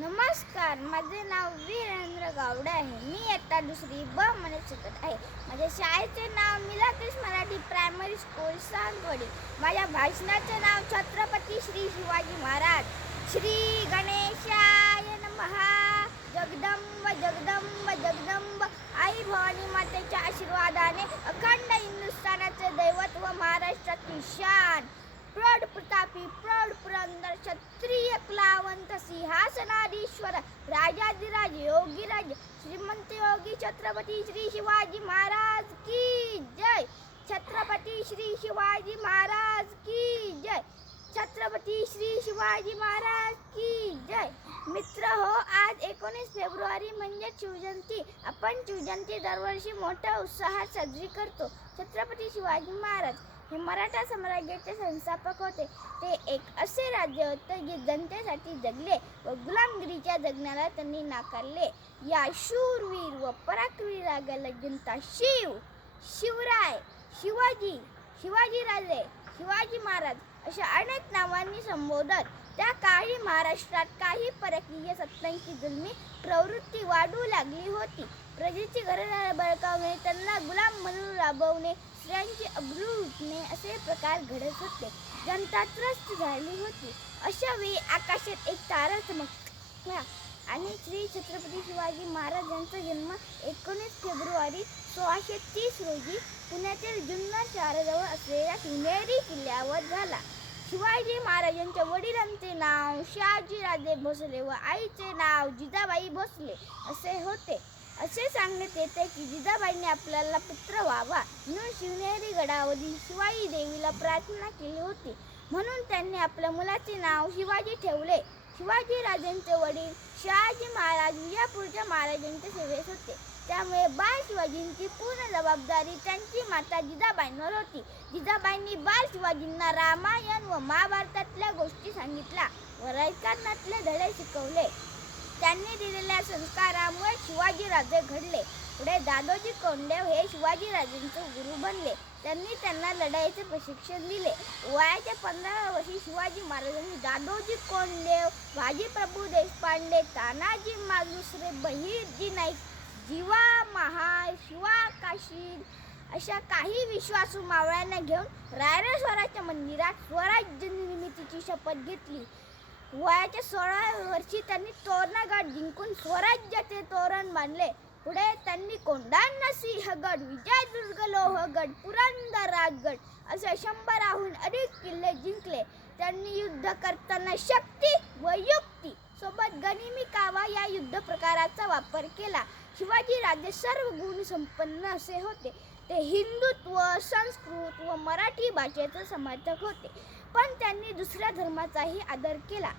नमस्कार, माझे नाव वीरेंद्र गावडे आहे. मी इयत्ता दुसरी ब मध्ये शिकत आहे. माझ्या शाळेचे नाव मिलाक्रिस मराठी प्रायमरी स्कूल सावंतवाडी. माझ्या भाषणाचे नाव छत्रपती श्री शिवाजी महाराज. श्री गणेशाय नमः. जगदंब जगदंब जगदंब आई भवानी मातेच्या आशीर्वादाने अखंड हिंदुस्थानाचे दैवत व महाराष्ट्राची शान. प्रौढ प्रतापी प्रौढ पुरंदर क्षत्रिय क्लावंत सिंहासनाधीश्वर राजाधिराज योगीराज श्रीमंत योगी छत्रपती श्री शिवाजी महाराज की जय. छत्रपती श्री शिवाजी महाराज की जय. छत्रपती श्री शिवाजी महाराज की जय. मित्र हो, आज 19 फेब्रुवारी म्हणजे शिवजयंती. आपण शिवजयंती दरवर्षी मोठ्या उत्साहात साजरी करतो. छत्रपती शिवाजी महाराज हे मराठा साम्राज्याचे संस्थापक होते. ते एक असे राज्य होते जे जनतेसाठी जगले व गुलामगिरीच्या जगण्याला त्यांनी नाकारले. या शूरवीर व पराक्रमी राजाला जनता शिव, शिवराय, शिवाजी, शिवाजीराजे, शिवाजी महाराज अशा अनेक नावांनी संबोधत. त्या काळी महाराष्ट्रात काही परकीय सत्तांची जुलमी प्रवृत्ती वाढू लागली होती. प्रजेची गरज बळकावणे, त्यांना गुलाम म्हणून राबवणे, स्त्रियांची अब्रू लुटणे असे प्रकार घडत होते. जनता त्रस्त झाली होती. अशा वेळी आकाशात एक तारा चमकला आणि श्री छत्रपती शिवाजी महाराज यांचा जन्म 19 फेब्रुवारी 1630 रोजी पुण्यातील जुन्नर शहराजवळ असलेल्या शिवनेरी किल्ल्यावर झाला. शिवाजी महाराजांच्या वडिलांचे नाव शहाजीराजे भोसले व आईचे नाव जिजाबाई भोसले असे होते. असे सांगण्यात येते की जिजाबाईंनी आपल्याला पुत्र व्हावा म्हणून शिवनेरी गडावरील शिवाई देवीला प्रार्थना केली होती. म्हणून त्यांनी आपल्या मुलाचे नाव शिवाजी ठेवले. शिवाजी राजांचे वडील शहाजी महाराज विजापूरच्या महाराजांच्या सेवेत होते. त्यामुळे बाळ शिवाजींची पूर्ण जबाबदारी त्यांची माता जिजाबाईंवर होती. जिजाबाईंनी बाळ शिवाजींना रामायण व महाभारतातल्या गोष्टी सांगितल्या व राजकारणातले धडे शिकवले. त्यांनी दिलेल्या संस्कारामुळे शिवाजीराजे घडले. पुढे दादोजी कोंडदेव हे शिवाजीराजेंचे गुरु बनले. त्यांनी त्यांना लढाईचे प्रशिक्षण दिले. वयाच्या 15व्या वर्षी शिवाजी महाराजांनी दादोजी कोंडदेव, बाजीप्रभू देशपांडे, तानाजी मालुसरे, बहिर्जी नाईक, जीवा महाल, शिवा काशीद अशा काही विश्वासू मावळ्यांना घेऊन रायरेश्वराच्या मंदिरात स्वराज्य निर्मितीची शपथ घेतली. वयाच्या 16व्या वर्षी त्यांनी तोरणागड जिंकून स्वराज्याचे तोरण बांधले. पुढे त्यांनी कोंढाणा सिंहगड, विजयदुर्ग लोहगड, पुरंदर राजगड असे 100हून अधिक किल्ले जिंकले. त्यांनी युद्ध करताना शक्ती व युक्ती सोबत गनिमी कावा या युद्ध प्रकाराचा वापर केला. शिवाजीराजे सर्व गुण संपन्न असे होते. ते हिंदुत्व, संस्कृत व मराठी भाषेचे समर्थक होते, पण त्यांनी दुसऱ्या धर्माचाही आदर केला.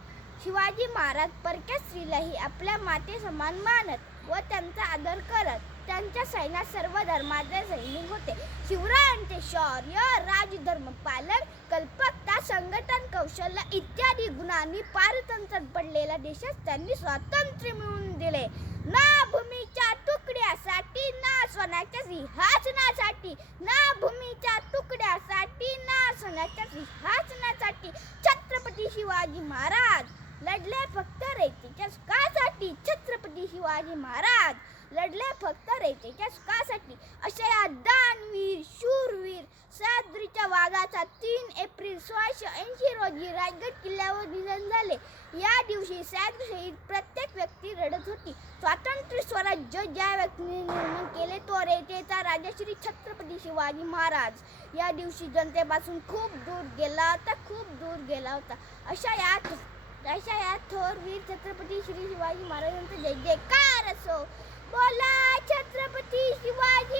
शिवाजी महाराज परक्या स्त्रीलाही आपल्या माते समान मानत व त्यांचा आदर करत. त्यांच्या सैन्यात सर्व धर्माचे सैनिक होते. शिवरायांचे शौर्य, राजधर्म पालन, कल्पकता, संघटन कौशल्य इत्यादी गुणांनी पारतंत्र्यात पडलेल्या देशात त्यांनी स्वातंत्र्य मिळवून दिले. ना भूमीच्या तुकड्यासाठी, ना सोन्याच्या सिंहासनासाठी, ना भूमीच्या तुकड्यासाठी, ना सोन्याच्या सिंहासनासाठी छत्रपती शिवाजी महाराज लढले फक्त रयतेच्या सुखासाठी. छत्रपती शिवाजी महाराज लढले फक्त रयतेच्या सुखासाठी. अशा या दानवीर, शूरवीर सह्याद्रीच्या वाघाचा 3 एप्रिल 1680 रोजी रायगड किल्ल्यावर निधन झाले. या दिवशी सह्याद्री प्रत्येक व्यक्ती रडत होती. स्वातंत्र्य स्वराज्य ज्या व्यक्तीने निर्माण केले तो रयतेचा राजा श्री छत्रपती शिवाजी महाराज या दिवशी जनतेपासून खूप दूर गेला होता. अशा या थोर वीर छत्रपती श्री शिवाजी महाराजांचा जय जयकार असो. बोला छत्रपती शिवाजी